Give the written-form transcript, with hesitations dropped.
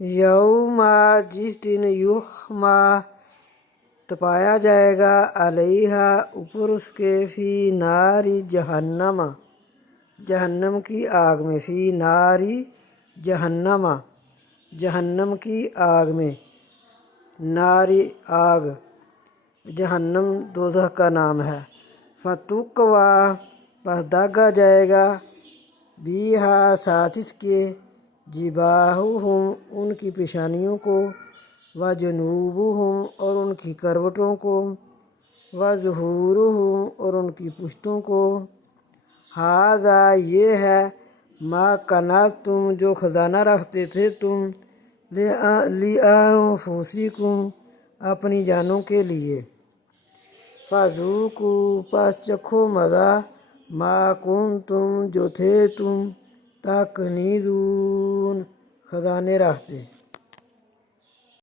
یوما جس دن یحما تپایا جائے گا علیہا اوپر اس کے فی ناری جہنم جہنم کی آگ میں، فی ناری جہنم جہنم کی آگ میں، ناری آگ جہنم دوزخ کا نام ہے۔ فتقوا پس داغا جائے گا بیہا ساتھ اس کے جباہہم ان کی پیشانیوں کو، وجنوبہم اور ان کی کروٹوں کو، وظہورہم اور ان کی پشتوں کو۔ ھذا یہ ہے ما کنزتم جو خزانہ رکھتے تھے تم، لأنفسکم اپنی جانوں کے لیے، فذوقوا پس چکھو مزہ، ما کنتم جو تھے تم تکنیزون خزانے رکھتے۔